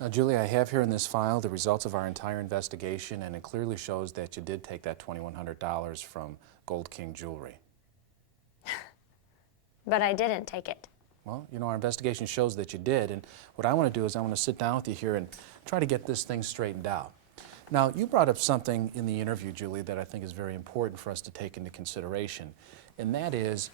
Now, Julie, I have here in this file the results of our entire investigation, and it clearly shows that you did take that $2,100 from Gold King Jewelry. But I didn't take it. Well, you know, our investigation shows that you did, and what I want to do is I want to sit down with you here and try to get this thing straightened out. Now, you brought up something in the interview, Julie, that I think is very important for us to take into consideration, and that is,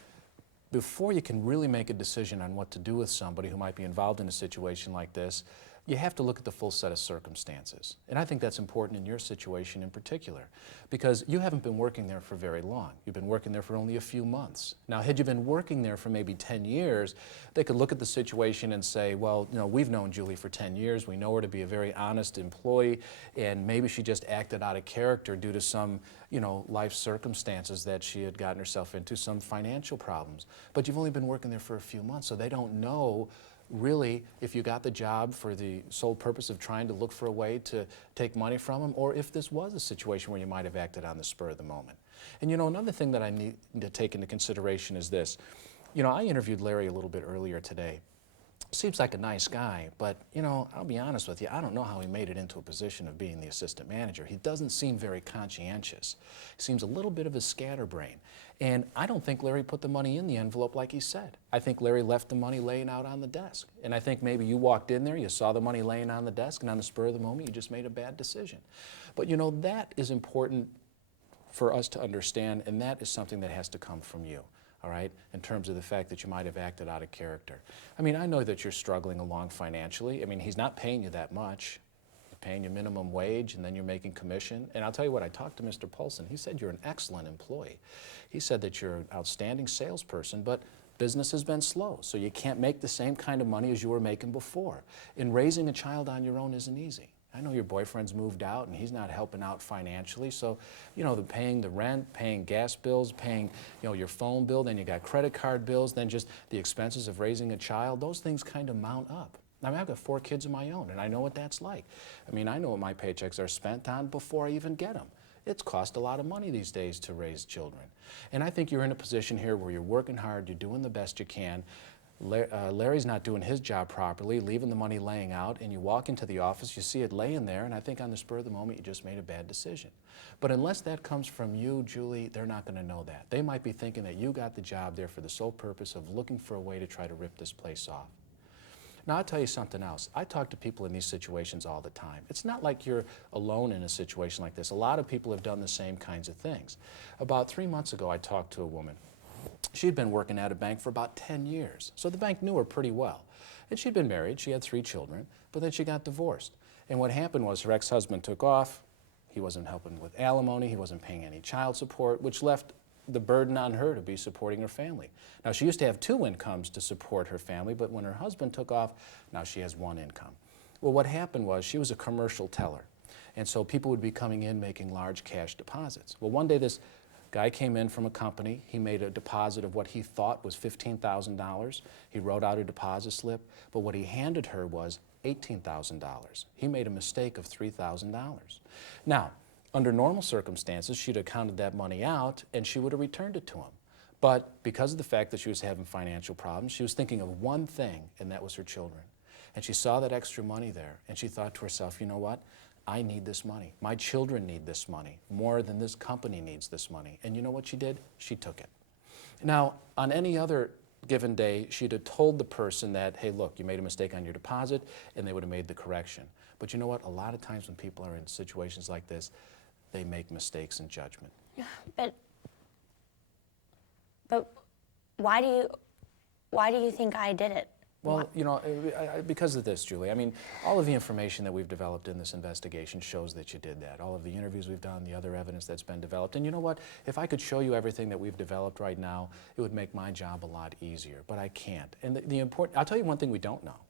before you can really make a decision on what to do with somebody who might be involved in a situation like this, you have to look at the full set of circumstances. And I think that's important in your situation in particular, because you haven't been working there for very long. You've been working there for only a few months. Now, had you been working there for maybe 10 years, they could look at the situation and say, well, you know, we've known Julie for 10 years. We know her to be a very honest employee, and maybe she just acted out of character due to some, you know, life circumstances that she had gotten herself into, some financial problems. But you've only been working there for a few months, so they don't know really if you got the job for the sole purpose of trying to look for a way to take money from them, or if this was a situation where you might have acted on the spur of the moment. And you know, another thing that I need to take into consideration is this. You know, I interviewed Larry a little bit earlier today. Seems like a nice guy, but you know, I'll be honest with you, I don't know how he made it into a position of being the assistant manager. He doesn't seem very conscientious. He seems a little bit of a scatterbrain. And I don't think Larry put the money in the envelope like he said. I think Larry left the money laying out on the desk. And I think maybe you walked in there, you saw the money laying on the desk, and on the spur of the moment, you just made a bad decision. But you know, that is important for us to understand, and that is something that has to come from you. All right, in terms of the fact that you might have acted out of character. I mean, I know that you're struggling along financially. I mean, he's not paying you that much. He's paying you minimum wage, and then you're making commission. And I'll tell you what, I talked to Mr. Polson. He said you're an excellent employee. He said that you're an outstanding salesperson, but business has been slow, so you can't make the same kind of money as you were making before. And raising a child on your own isn't easy. I know your boyfriend's moved out and he's not helping out financially, so you know, paying the rent, paying gas bills, paying, you know, your phone bill, then you got credit card bills, then just the expenses of raising a child, those things kind of mount up. I mean, I've got 4 kids of my own, and I know what that's like. I mean, I know what my paychecks are spent on before I even get them. It's cost a lot of money these days to raise children. And I think you're in a position here where you're working hard, you're doing the best you can. Larry's not doing his job properly, leaving the money laying out, and you walk into the office, you see it laying there, and I think on the spur of the moment you just made a bad decision. But unless that comes from you, Julie, they're not going to know that. They might be thinking that you got the job there for the sole purpose of looking for a way to try to rip this place off. Now, I'll tell you something else. I talk to people in these situations all the time. It's not like you're alone in a situation like this. A lot of people have done the same kinds of things. About 3 months ago, I talked to a woman. She'd been working at a bank for about 10 years, so the bank knew her pretty well. And she'd been married, she had 3 children, but then she got divorced. And what happened was her ex-husband took off, he wasn't helping with alimony, he wasn't paying any child support, which left the burden on her to be supporting her family. Now, she used to have 2 incomes to support her family, but when her husband took off, now she has 1 income. Well, what happened was she was a commercial teller, and so people would be coming in making large cash deposits. Well, one day this guy came in from a company. He made a deposit of what he thought was $15,000. He wrote out a deposit slip, but what he handed her was $18,000. He made a mistake of $3,000. Now, under normal circumstances, she'd have counted that money out and she would have returned it to him. But because of the fact that she was having financial problems, she was thinking of one thing, and that was her children. And she saw that extra money there, and she thought to herself, you know what? I need this money. My children need this money more than this company needs this money. And you know what she did? She took it. Now, on any other given day, she'd have told the person that, hey, look, you made a mistake on your deposit, and they would have made the correction. But you know what? A lot of times when people are in situations like this, they make mistakes in judgment. But why do you think I did it? Well, you know, because of this, Julie, I mean, all of the information that we've developed in this investigation shows that you did that. All of the interviews we've done, the other evidence that's been developed. And you know what? If I could show you everything that we've developed right now, it would make my job a lot easier. But I can't. And I'll tell you one thing we don't know,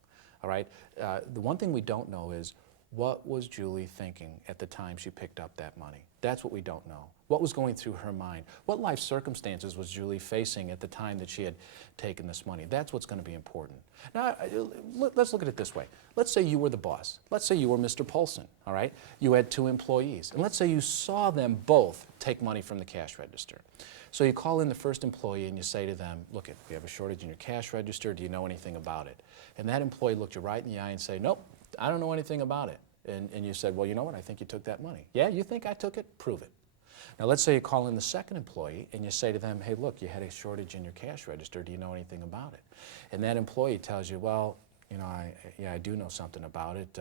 all right? The one thing we don't know is, what was Julie thinking at the time she picked up that money? That's what we don't know. What was going through her mind? What life circumstances was Julie facing at the time that she had taken this money? That's what's going to be important. Now, let's look at it this way. Let's say you were the boss. Let's say you were Mr. Polson, all right? You had 2 employees. And let's say you saw them both take money from the cash register. So you call in the first employee and you say to them, look, we have a shortage in your cash register. Do you know anything about it? And that employee looked you right in the eye and say, nope, I don't know anything about it. And you said, well, you know what, I think you took that money. Yeah, you think I took it? Prove it. Now let's say you call in the second employee and you say to them, hey, look, you had a shortage in your cash register. Do you know anything about it? And that employee tells you, well, you know, I do know something about it.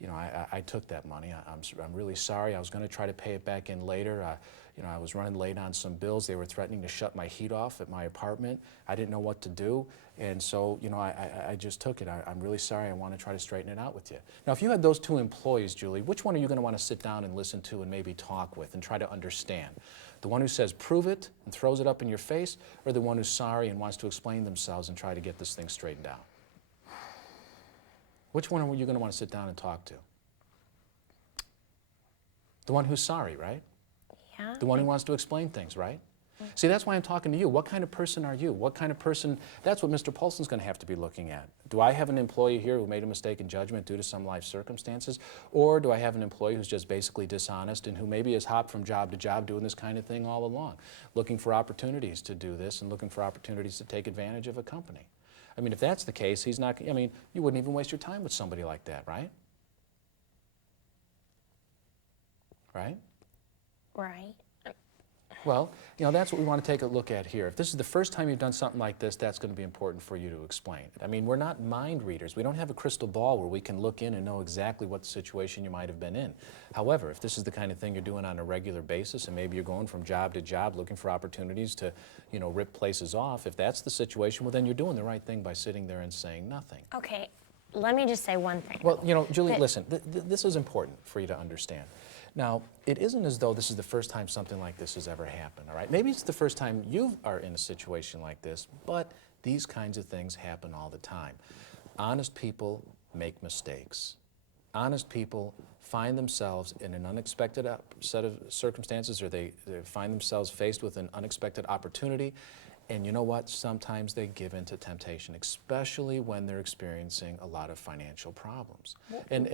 You know, I took that money. I'm really sorry. I was going to try to pay it back in later. You know, I was running late on some bills. They were threatening to shut my heat off at my apartment. I didn't know what to do. And so, you know, I just took it. I'm really sorry. I want to try to straighten it out with you. Now, if you had those two employees, Julie, which one are you going to want to sit down and listen to and maybe talk with and try to understand? The one who says, prove it, and throws it up in your face, or the one who's sorry and wants to explain themselves and try to get this thing straightened out? Which one are you going to want to sit down and talk to? The one who's sorry, right? Yeah. The one who wants to explain things, right? See, that's why I'm talking to you. What kind of person are you? What kind of person? That's what Mr. Polson's going to have to be looking at. Do I have an employee here who made a mistake in judgment due to some life circumstances? Or do I have an employee who's just basically dishonest and who maybe has hopped from job to job doing this kind of thing all along, looking for opportunities to do this and looking for opportunities to take advantage of a company? I mean, if that's the case, he's not, I mean, you wouldn't even waste your time with somebody like that, right? Right? Right. Well, you know, that's what we want to take a look at here. If this is the first time you've done something like this, that's going to be important for you to explain. I mean, we're not mind readers. We don't have a crystal ball where we can look in and know exactly what situation you might have been in. However, if this is the kind of thing you're doing on a regular basis and maybe you're going from job to job looking for opportunities to, you know, rip places off, if that's the situation, well, then you're doing the right thing by sitting there and saying nothing. Okay, let me just say one thing. Well, you know, Julie, listen, this is important for you to understand. Now, it isn't as though this is the first time something like this has ever happened, all right? Maybe it's the first time you are in a situation like this, but these kinds of things happen all the time. Honest people make mistakes. Honest people find themselves in an unexpected set of circumstances, or they find themselves faced with an unexpected opportunity. And you know what? Sometimes they give in to temptation, especially when they're experiencing a lot of financial problems. And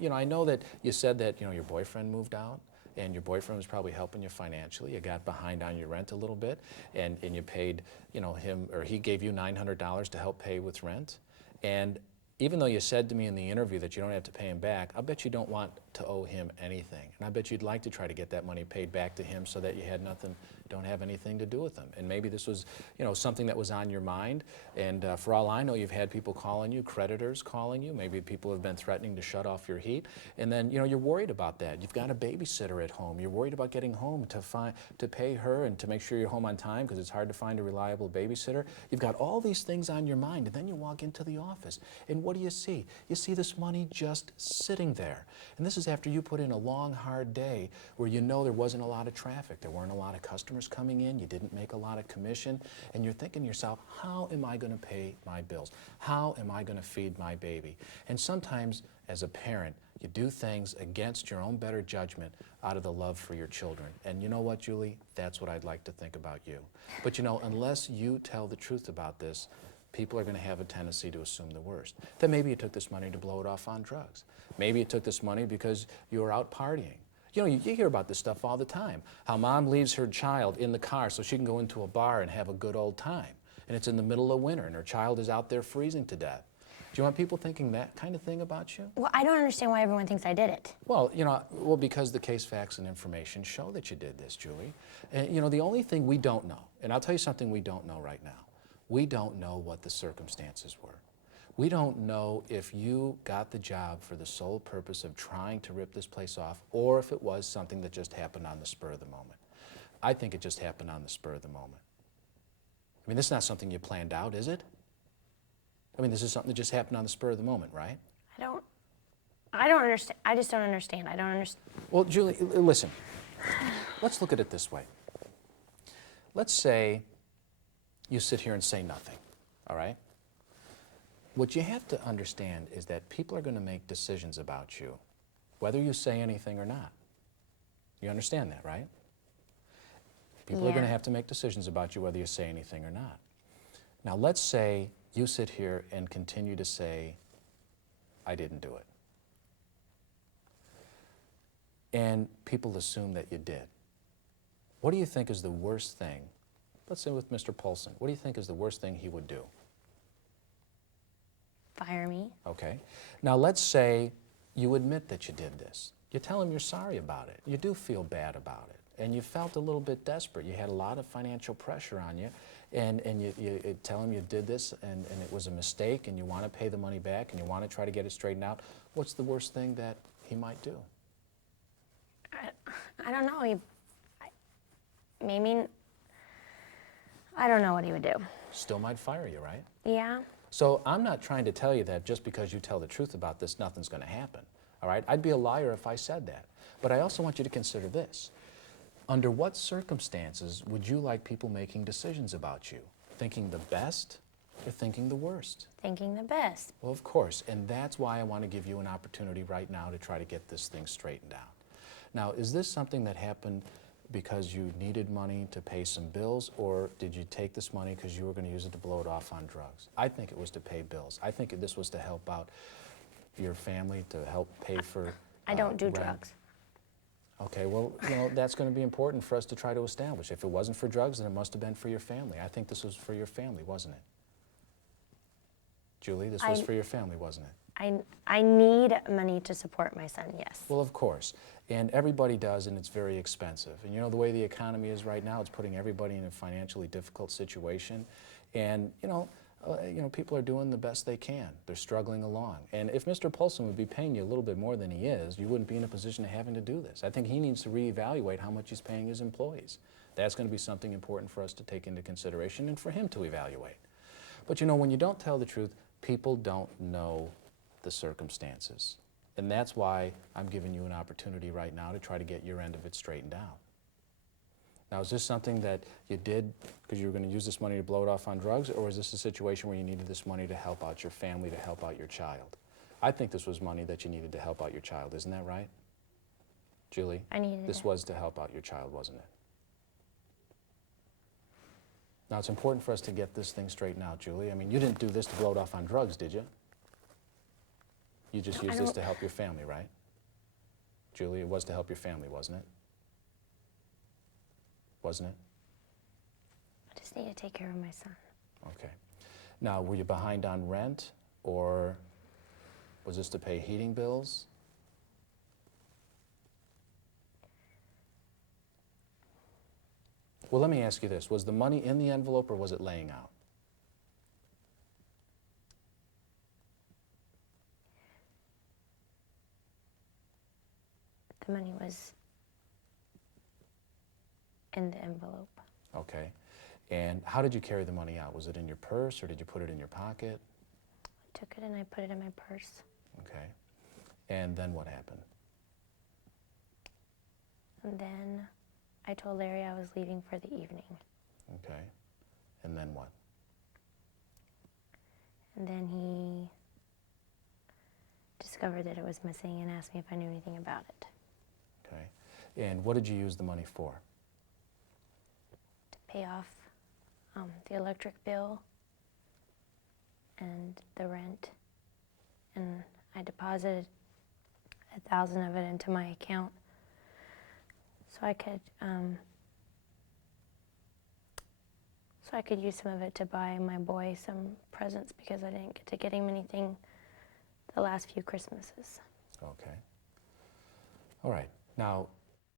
you know, I know that you said that, you know, your boyfriend moved out, and your boyfriend was probably helping you financially. You got behind on your rent a little bit, and you paid, you know, him, or he gave you $900 to help pay with rent. And even though you said to me in the interview that you don't have to pay him back, I bet you don't want to owe him anything. And I bet you'd like to try to get that money paid back to him so that you had nothing, don't have anything to do with him. And maybe this was, you know, something that was on your mind. And for all I know, you've had people calling you, creditors calling you. Maybe people have been threatening to shut off your heat. And then, you know, you're worried about that. You've got a babysitter at home. You're worried about getting home to pay her and to make sure you're home on time because it's hard to find a reliable babysitter. You've got all these things on your mind, and then you walk into the office. And what do you see? You see this money just sitting there. And this is after you put in a long, hard day where you know there wasn't a lot of traffic. There weren't a lot of customers coming in. You didn't make a lot of commission. And you're thinking to yourself, how am I going to pay my bills? How am I going to feed my baby? And sometimes, as a parent, you do things against your own better judgment out of the love for your children. And you know what, Julie? That's what I'd like to think about you. But you know, unless you tell the truth about this, people are going to have a tendency to assume the worst. That maybe you took this money to blow it off on drugs. Maybe you took this money because you were out partying. You know, you hear about this stuff all the time. How mom leaves her child in the car so she can go into a bar and have a good old time. And it's in the middle of winter and her child is out there freezing to death. Do you want people thinking that kind of thing about you? Well, I don't understand why everyone thinks I did it. Well, you know, because the case, facts, and information show that you did this, Julie. And, you know, the only thing we don't know, and I'll tell you something we don't know right now, we don't know what the circumstances were. We don't know if you got the job for the sole purpose of trying to rip this place off, or if it was something that just happened on the spur of the moment. I think it just happened on the spur of the moment. I mean, this is not something you planned out, is it? I mean, this is something that just happened on the spur of the moment, right? I don't understand. I just don't understand. I don't understand. Well, Julie, listen. Let's look at it this way. Let's say you sit here and say nothing, all right? What you have to understand is that people are going to make decisions about you, whether you say anything or not. You understand that, right? People are going to have to make decisions about you whether you say anything or not. Now, let's say you sit here and continue to say, I didn't do it. And people assume that you did. What do you think is the worst thing? Let's say with Mr. Polson, what do you think is the worst thing he would do? fire me. Okay. Now let's say you admit that you did this. You tell him you're sorry about it. You do feel bad about it. And you felt a little bit desperate. You had a lot of financial pressure on you. And you tell him you did this and it was a mistake and you want to pay the money back and you want to try to get it straightened out. What's the worst thing that he might do? I don't know. Maybe, I don't know what he would do. Still might fire you, right? Yeah. So I'm not trying to tell you that just because you tell the truth about this, nothing's going to happen. All right? I'd be a liar if I said that. But I also want you to consider this. Under what circumstances would you like people making decisions about you? Thinking the best or thinking the worst? Thinking the best. Well, of course. And that's why I want to give you an opportunity right now to try to get this thing straightened out. Now, is this something that happened because you needed money to pay some bills, or did you take this money because you were going to use it to blow it off on drugs? I think it was to pay bills. I think this was to help out your family, to help pay for I don't do rent. drugs. Okay, well, that's going to be important for us to try to establish. If it wasn't for drugs, then it must have been for your family. I think this was for your family, wasn't it? Julie, this was for your family, wasn't it? I need money to support my son, yes. Well, of course. And everybody does, and it's very expensive. And you know, the way the economy is right now, it's putting everybody in a financially difficult situation. And, people are doing the best they can. They're struggling along. And if Mr. Polson would be paying you a little bit more than he is, you wouldn't be in a position of having to do this. I think he needs to reevaluate how much he's paying his employees. That's going to be something important for us to take into consideration and for him to evaluate. But when you don't tell the truth, people don't know the circumstances. And that's why I'm giving you an opportunity right now to try to get your end of it straightened out. Now, is this something that you did because you were going to use this money to blow it off on drugs, or is this a situation where you needed this money to help out your family, to help out your child? I think this was money that you needed to help out your child. Isn't that right? Julie? I needed This it. was to help out your child, wasn't it? Now, it's important for us to get this thing straightened out, Julie. I mean, you didn't do this to blow it off on drugs, did you? You just used this to help your family, right? Julie, it was to help your family, wasn't it? Wasn't it? I just need to take care of my son. Okay. Now, were you behind on rent, or was this to pay heating bills? Well, let me ask you this. Was the money in the envelope, or was it laying out? The money was in the envelope. Okay. And how did you carry the money out? Was it in your purse, or did you put it in your pocket? I took it and I put it in my purse. Okay. And then what happened? And then I told Larry I was leaving for the evening. Okay. And then what? And then he discovered that it was missing and asked me if I knew anything about it. Okay. And what did you use the money for? To pay off the electric bill and the rent. And I deposited 1,000 of it into my account so I could use some of it to buy my boy some presents because I didn't get to get him anything the last few Christmases. Okay. All right. Now,